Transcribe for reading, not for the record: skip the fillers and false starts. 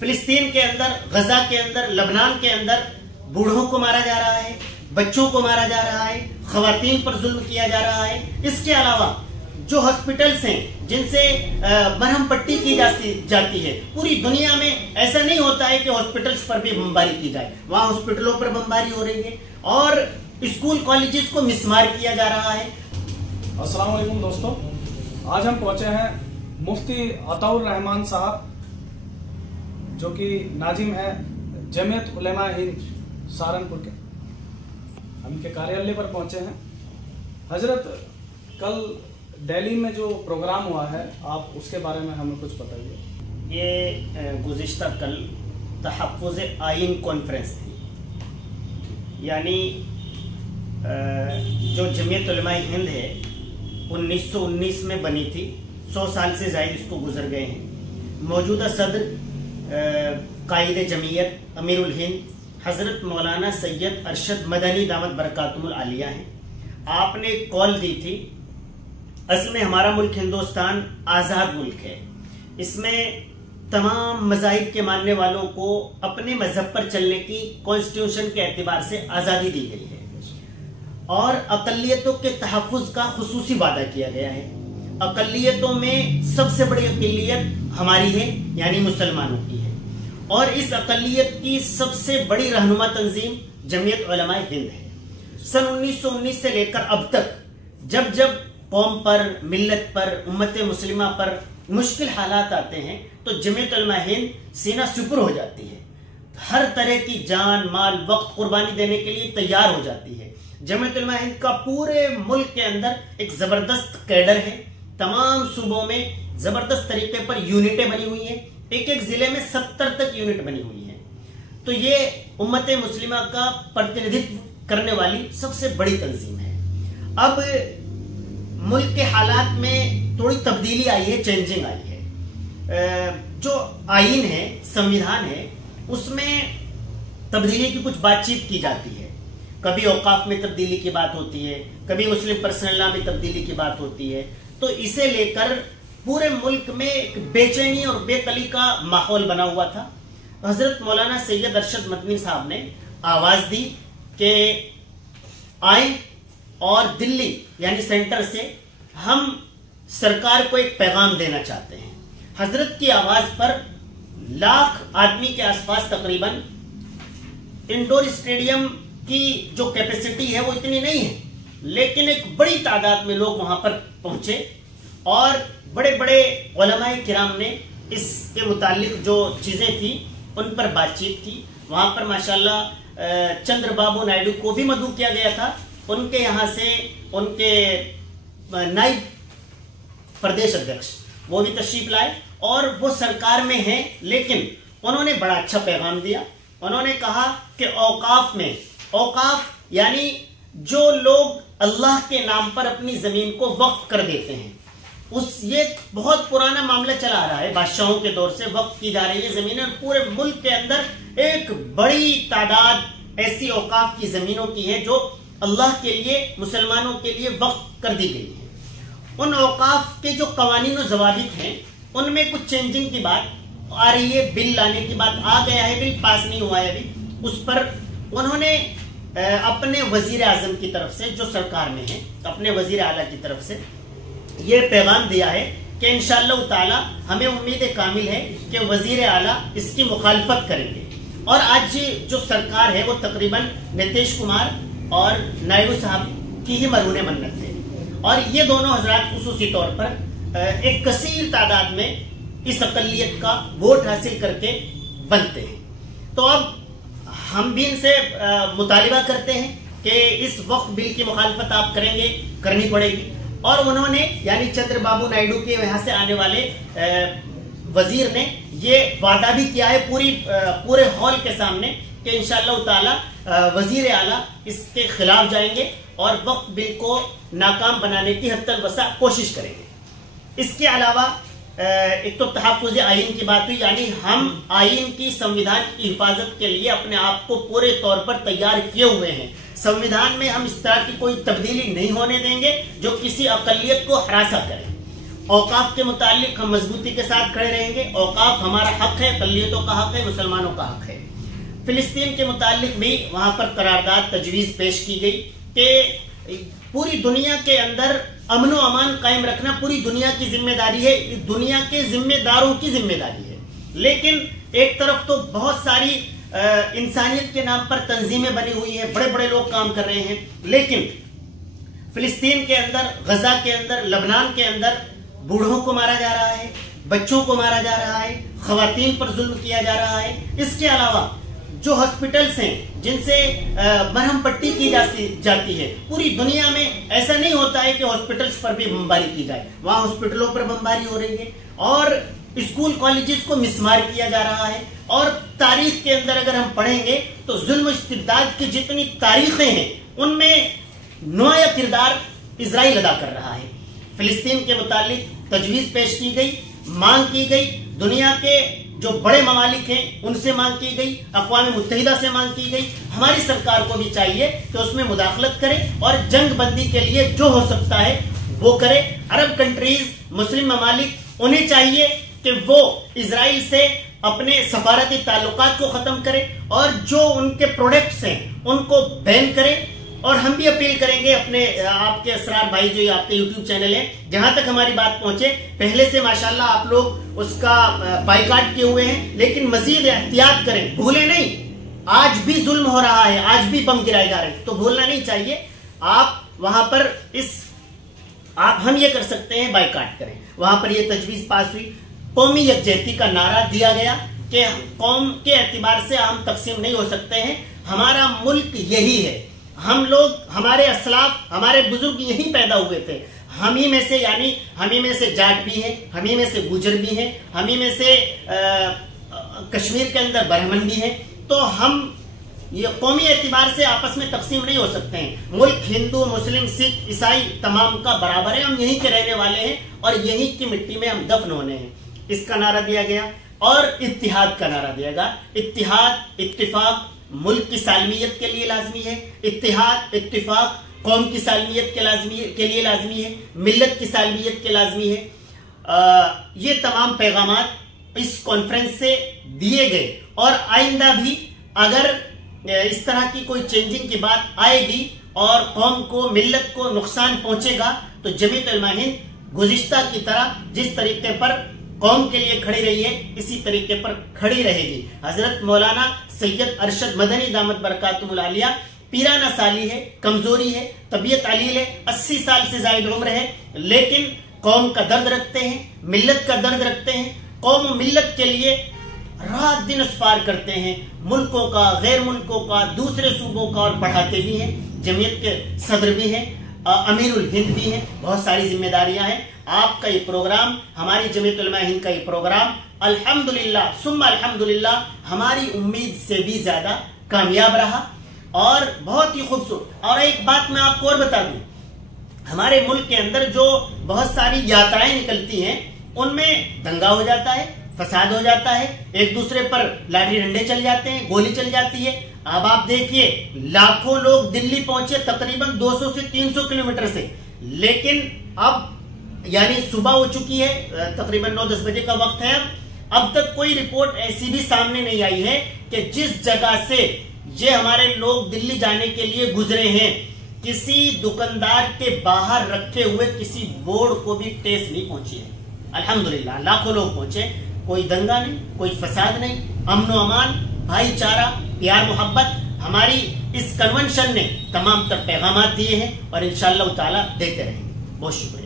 فلسطین کے اندر، غزہ کے اندر، لبنان کے اندر بوڑھوں کو مارا جا رہا ہے، بچوں کو مارا جا رہا ہے، خواتین پر ظلم کیا جا رہا ہے۔ اس کے علاوہ جو ہاسپٹلز ہیں جن سے مرہم پٹی کی جاتی ہے، پوری دنیا میں ایسا نہیں ہوتا ہے کہ ہاسپٹلز پر بھی بمباری کی جائے، وہاں ہاسپٹلوں پر بمباری ہو رہی ہے اور اسکول کالجز کو مسمار کیا جا رہا ہے۔ السلام علیکم دوستو، آج ہم پہنچے ہیں مفتی عطاء الرحمان صاحب جو کہ ناظم ہے جمعیت علماء ہند سہارنپور کے، ہم ان کے کاریالیہ پر پہنچے ہیں۔ حضرت، کل دہلی میں جو پروگرام ہوا ہے، آپ اس کے بارے میں ہمیں کچھ بتائیے۔ یہ گزشتہ کل تحفظ آئین کانفرنس تھی، یعنی جو جمعیت علماء ہند ہے 1919 میں بنی تھی، 100 سال سے زائد اس کو گزر گئے ہیں۔ موجودہ صدر قائد جمعیت امیر الہند حضرت مولانا سید ارشد مدنی دامت برکاتہم العالیہ ہیں۔ آپ نے ایک کال دی تھی، اصل میں ہمارا ملک ہندوستان آزاد ملک ہے، اس میں تمام مذاہب کے ماننے والوں کو اپنے مذہب پر چلنے کی کانسٹیٹیوشن کے اعتبار سے آزادی دی گئی ہے اور اقلیتوں کے تحفظ کا خصوصی وعدہ کیا گیا ہے۔ اقلیتوں میں سب سے بڑی اقلیت ہماری ہے، یعنی مسلمانوں کی ہے، اور اس اقلیت کی سب سے بڑی رہنما تنظیم جمعیت علماء ہند ہے۔ سن 1919 سے لے کر اب تک جب جب قوم پر، ملت پر، امت مسلمہ پر مشکل حالات آتے ہیں تو جمعیت علماء ہند سینہ سپر ہو جاتی ہے، ہر طرح کی جان، مال، وقت قربانی دینے کے لیے تیار ہو جاتی ہے۔ جمعیت علماء ہند کا پورے ملک کے اندر ایک زبردست کیڈر ہے، تمام صوبوں میں زبردست طریقے پر یونٹیں بنی ہوئی ہیں، ایک ایک ضلع میں 70 تک یونٹ بنی ہوئی ہیں۔ تو یہ امت مسلمہ کا پرتندھتو کرنے والی سب سے بڑی تنظیم ہے۔ اب ملک کے حالات میں تھوڑی تبدیلی آئی ہے، چینجنگ آئی ہے۔ جو آئین ہے، سمویدھان ہے، اس میں تبدیلی کی کچھ بات چیت کی جاتی ہے۔ کبھی اوقاف میں تبدیلی کی بات ہوتی ہے، کبھی مسلم پرسنل لا میں تبدیلی کی بات ہوتی ہے۔ تو اسے لے کر پورے ملک میں ایک بے چینی اور بے قلی کا ماحول بنا ہوا تھا۔ حضرت مولانا سید ارشد مدنی صاحب نے آواز دی کہ آئیں اور دلی یعنی سینٹر سے ہم سرکار کو ایک پیغام دینا چاہتے ہیں۔ حضرت کی آواز پر 1 لاکھ آدمی کے آس پاس تقریباً، انڈور اسٹیڈیم کی جو کیپیسٹی ہے وہ اتنی نہیں ہے، لیکن ایک بڑی تعداد میں لوگ وہاں پر پہنچے اور بڑے بڑے علماء کرام نے اس کے متعلق جو چیزیں تھیں ان پر بات چیت کی۔ وہاں پر ماشاءاللہ چندر بابو نائیڈو کو بھی مدعو کیا گیا تھا، ان کے یہاں سے ان کے نائب پردیش ادھیکش وہ بھی تشریف لائے اور وہ سرکار میں ہیں، لیکن انہوں نے بڑا اچھا پیغام دیا۔ انہوں نے کہا کہ اوقاف میں، اوقاف یعنی جو لوگ اللہ کے نام پر اپنی زمین کو وقف کر دیتے ہیں، یہ بہت پرانا معاملہ چلا آ رہا ہے، بادشاہوں کے دور سے وقف کی جا رہی ہے زمینیں، اور پورے ملک کے اندر ایک بڑی تعداد ایسی اوقاف کی زمینوں کی ہے جو اللہ کے لیے، مسلمانوں کے لیے وقف کر دی گئی ہے۔ ان اوقاف کے جو قوانین و ضوابط ہیں ان میں کچھ چینجنگ کی بات آ رہی ہے، بل لانے کی بات آ گیا ہے، بل پاس نہیں ہوا ہے ابھی۔ اس پر انہوں نے اپنے وزیر اعظم کی طرف سے، جو سرکار میں ہیں، اپنے وزیر اعلیٰ کی طرف سے یہ پیغام دیا ہے کہ انشاءاللہ تعالی ہمیں امید کامل ہے کہ وزیر اعلیٰ اس کی مخالفت کریں گے۔ اور آج جو سرکار ہے وہ تقریباً نتیش کمار اور نائیڈو صاحب کی ہی مرہون منت ہے، اور یہ دونوں حضرات خصوصی طور پر ایک کثیر تعداد میں اس اقلیت کا ووٹ حاصل کر کے بنتے ہیں۔ تو اب ہم بھی ان سے مطالبہ کرتے ہیں کہ اس وقت بل کی مخالفت آپ کریں گے، کرنی پڑے گی۔ اور انہوں نے یعنی چندر بابو نائیڈو کے یہاں سے آنے والے وزیر نے یہ وعدہ بھی کیا ہے پورے ہال کے سامنے کہ انشاءاللہ تعالی وزیر اعلیٰ اس کے خلاف جائیں گے اور وقت بل کو ناکام بنانے کی حد تک وسع کوشش کریں گے۔ اس کے علاوہ ایک تو تحفظ آئین کی بات ہوئی، یعنی ہم آئین کی، سمویدھان کی حفاظت کے لیے اپنے آپ کو پورے طور پر تیار کیے ہوئے ہیں۔ سمویدھان میں ہم اس طرح کی کوئی تبدیلی نہیں ہونے دیں گے جو کسی اقلیت کو ہراساں کرے۔ औकाफ के मुतालिक हम मजबूती के साथ खड़े रहेंगे। औकाफ हमारा हक है, अक़लियतों का हक है, मुसलमानों का हक है। फिलिस्तीन के मुतालिक भी वहां पर करारदाद तजवीज पेश की गई कि पूरी दुनिया के अंदर अमन व अमान कायम रखना पूरी दुनिया की जिम्मेदारी है, दुनिया के जिम्मेदारों की जिम्मेदारी है। लेकिन एक तरफ तो बहुत सारी इंसानियत के नाम पर तंजीमें बनी हुई हैं, बड़े बड़े लोग काम कर रहे हैं, लेकिन फिलिस्तीन के अंदर, गजा के अंदर, लबनान के अंदर बूढ़ों को मारा जा रहा है, बच्चों को मारा जा रहा है, खवातीन पर जुल्म किया जा रहा है। इसके अलावा जो हॉस्पिटल्स हैं जिनसे मरहम पट्टी की जाती है, पूरी दुनिया में ऐसा नहीं होता है कि हॉस्पिटल्स पर भी बमबारी की जाए, वहां हॉस्पिटलों पर बमबारी हो रही है और स्कूल कॉलेजेस को मिसमार किया जा रहा है। और तारीख के अंदर अगर हम पढ़ेंगे तो जुल्म इस्तिबदाद की जितनी तारीखें हैं उनमें नुमाया किरदार इजराइल अदा कर रहा है। फिलिस्तीन के मुतालिक तजवीज पेश की गई, मांग की गई, दुनिया के जो बड़े ममालिक हैं उनसे मांग की गई, अक़वाम मुत्तहिदा से मांग की गई। हमारी सरकार को भी चाहिए कि उसमें मुदाखलत करे और जंग बंदी के लिए जो हो सकता है वो करे। अरब कंट्रीज, मुस्लिम ममालिक, उन्हें चाहिए कि वो इजराइल से अपने सफारती ताल्लुकात को खत्म करे और जो उनके प्रोडक्ट्स हैं उनको बैन करे। और हम भी अपील करेंगे अपने आपके असरार भाई जो आपके यूट्यूब चैनल है, जहां तक हमारी बात पहुंचे, पहले से माशाल्लाह आप लोग उसका बाइकाट किए हुए हैं, लेकिन मजीद एहतियात करें, भूले नहीं। आज भी जुल्म हो रहा है, आज भी बम गिराए जा रहे हैं, तो भूलना नहीं चाहिए। आप वहां पर हम ये कर सकते हैं, बाइकाट करें। वहां पर ये तजवीज पास हुई, कौमी यकजहती का नारा दिया गया कि कौम के एतबार से हम तकसीम नहीं हो सकते हैं, हमारा मुल्क यही है, हम लोग, हमारे असलाफ, हमारे बुजुर्ग यहीं पैदा हुए थे, हम ही में से, यानी हम ही में से जाट भी है, हम ही में से गुजर भी है, हम ही में से कश्मीर के अंदर ब्राह्मण भी है, तो हम ये कौमी एतबार से आपस में तकसीम नहीं हो सकते हैं। मुल्क हिंदू, मुस्लिम, सिख, ईसाई तमाम का बराबर है, हम यहीं के रहने वाले हैं और यहीं की मिट्टी में हम दफन होने हैं। इसका नारा दिया गया और इत्तिहाद का नारा दिया गया। इत्तिहाद, इत्तिफाक मुल्क की सालमियत के लिए लाजमी है, इत्तिहाद, इत्तिफाक कौम की सालमियत के लिए लाजमी है, मिल्लत की सालमियत के लाजमी है। ये तमाम पैगामात इस कॉन्फ्रेंस से दिए गए और आइंदा भी अगर इस तरह की कोई चेंजिंग की बात आएगी और कौम को, मिल्लत को नुकसान पहुंचेगा तो जमीयत उलमा हिंद गुज़िश्ता की तरह जिस तरीके पर कौम के लिए खड़ी रही है इसी तरीके पर खड़ी रहेगी। हजरत मौलाना सैयद अरशद मदनी दामत बरकातुहुल आलिया पीराना साली है, कमजोरी है, तबीयत अलील है, 80 साल से ज्यादा उम्र है, लेकिन कौम का दर्द रखते हैं, मिल्लत का दर्द रखते हैं, कौम मिल्लत के लिए रात दिन अस्पार करते हैं, मुल्कों का, गैर मुल्कों का, दूसरे सूबों का, और पढ़ाते भी हैं, जमीयत के सदर भी हैं, अमीरुल हिंद भी हैं, बहुत सारी जिम्मेदारियां हैं। आपका ये प्रोग्राम, हमारी जमीयत उलमा हिंद का ये प्रोग्राम अल्हम्दुलिल्लाह सुम्मा अल्हम्दुलिल्लाह हमारी उम्मीद से भी ज्यादा कामयाब रहा और बहुत ही खूबसूरत। और एक बात मैं आपको और बता दूं, हमारे मुल्क के अंदर जो बहुत सारी यात्राएं निकलती हैं उनमें दंगा हो जाता है, फसाद हो जाता है, एक दूसरे पर लाठी डंडे चल जाते हैं, गोली चल जाती है। अब आप देखिए, लाखों लोग दिल्ली पहुंचे तकरीबन 200 से 300 किलोमीटर से, लेकिन अब यानी सुबह हो चुकी है, तकरीबन 9-10 बजे का वक्त है, अब तक कोई रिपोर्ट ऐसी भी सामने नहीं आई है कि जिस जगह से ये हमारे लोग दिल्ली जाने के लिए गुजरे हैं किसी दुकानदार के बाहर रखे हुए किसी बोर्ड को भी ठेस नहीं पहुंची है। अल्हम्दुलिल्लाह लाखों लोग पहुंचे, कोई दंगा नहीं, कोई फसाद नहीं, अमन व अमान, भाईचारा, प्यार मोहब्बत हमारी इस कन्वेंशन ने तमाम तर पैगाम दिए हैं और इंशाअल्लाह ताला देते रहेंगे। बहुत शुक्रिया।